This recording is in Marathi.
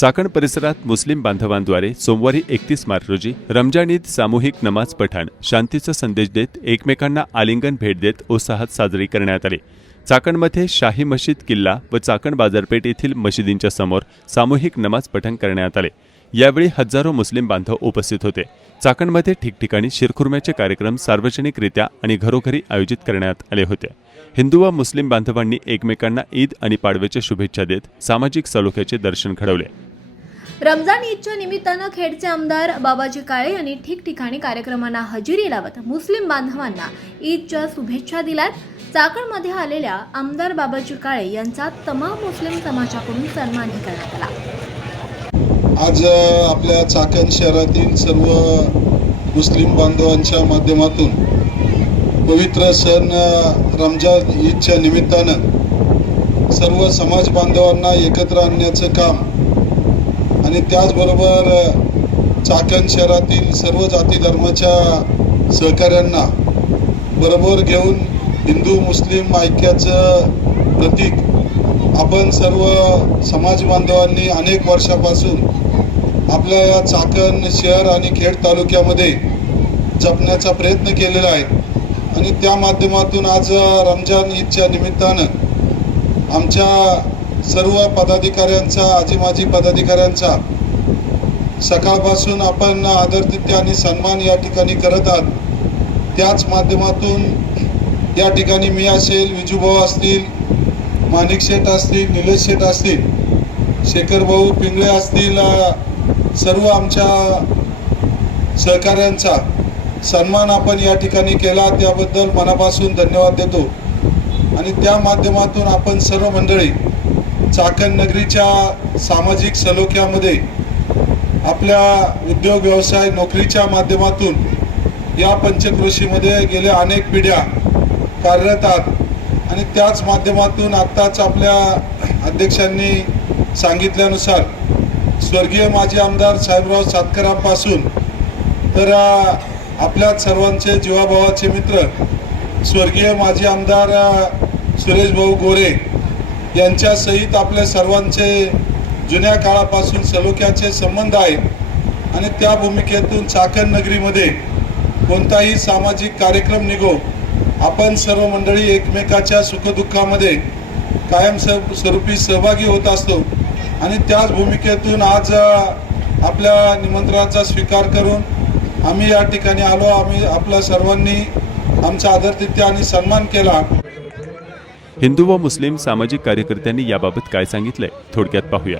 चाकण परिसरात मुस्लिम बांधवांद्वारे सोमवारी 31 मार्च रोजी रमजान ईद सामूहिक नमाज पठण शांतीचा संदेश देत एकमेकांना आलिंगन भेट देत उत्साहात साजरी करण्यात आली। चाकणमध्ये शाही मशीद किल्ला व चाकण बाजारपेठ येथील मशिदींच्या समोर सामूहिक नमाज पठण करण्यात आले। यावेळी हजारो मुस्लिम बांधव उपस्थित होते। चाकणमध्ये ठिकठिकाणी शिरखुर्म्याचे कार्यक्रम सार्वजनिकरित्या आणि घरोघरी आयोजित करण्यात आले होते। हिंदू व मुस्लिम बांधवांनी एकमेकांना ईद आणि पाडव्याच्या शुभेच्छा देत सामाजिक सलोख्याचे दर्शन घडवले। रमजान ईदच्या निमित्तानं खेडचे आमदार बाबाजी काळे यांनी ठिकठिकाणी कार्यक्रमांना हजेरी लावत मुस्लिम बांधवांना ईदच्या शुभेच्छा दिल्यात। चाकणमध्ये आलेल्या आमदार बाबाजी काळे यांचा तमाम मुस्लिम समाजाकडून सन्मानही करण्यात आला। आज आपल्या चाकण शहरातील सर्व मुस्लिम बांधवांच्या माध्यमातून पवित्र सण रमजान ईदच्या निमित्तानं सर्व समाज बांधवांना एकत्र आणण्याचं काम आणि त्याचबरोबर चाकण शहरातील सर्व जाती धर्माच्या सहकाऱ्यांना बरोबर घेऊन हिंदू मुस्लिम ऐक्याचं प्रतीक आपण सर्व समाज बांधवांनी अनेक वर्षापासून आपल्या या चाकण शहर आणि खेड तालुक्यामध्ये जपण्याचा प्रयत्न केलेला आहे आणि त्या माध्यमातून आज रमजान ईदच्या निमित्तानं आमच्या सर्व पदाधिकाऱ्यांचा आजी माजी पदाधिकाऱ्यांचा सकाळपासून आपण आदरातिथ्य आणि सन्मान या ठिकाणी करत आहात। त्याच माध्यमातून या ठिकाणी मी असेल, विजूभाऊ असतील, माणिक शेठ असतील, निलेश शेठ असतील, शेखर भाऊ पिंगळे असतील, सर्व आमच्या सहकाऱ्यांचा सन्मान आपण या ठिकाणी केला, त्याबद्दल मनापासून धन्यवाद देतो। आणि त्या माध्यमातून आपण सर्व मंडळी चाकण नगरीच्या सामाजिक सलोख्यामध्ये आपल्या उद्योग व्यवसाय नोकरीच्या माध्यमातून या पंचक्रोशीमध्ये गेल्या अनेक पिढ्या कार्यरत आहात आणि त्याच माध्यमातून आत्ताच आपल्या अध्यक्षांनी सांगितल्यानुसार स्वर्गीय माजी आमदार साहेबराव सातकरांपासून तर आपल्या सर्वांचे जीवाभावाचे मित्र स्वर्गीय माजी आमदार सुरेश भाऊ गोरे यांच्या सहित आपल्या सर्वांचे जुन्या काळापासून सलोख्याचे संबंध आहेत आणि त्या भूमिकेतून चाकण नगरीमध्ये कोणताही सामाजिक कार्यक्रम निघो आपण सर्व मंडळी एकमेकाच्या सुखदुःखामध्ये कायम स्वरूपी सहभागी होत असतो आणि त्याच भूमिकेतून आज आपल्या निमंत्रणाचा स्वीकार करून आम्ही या ठिकाणी आलो। आम्ही आपल्या सर्वांनी आमचा आदरातिथ्य आणि सन्मान केला। हिंदू व मुस्लिम सामाजिक कार्यकर्त्यांनी याबाबत काय सांगितलंय थोडक्यात पाहूया।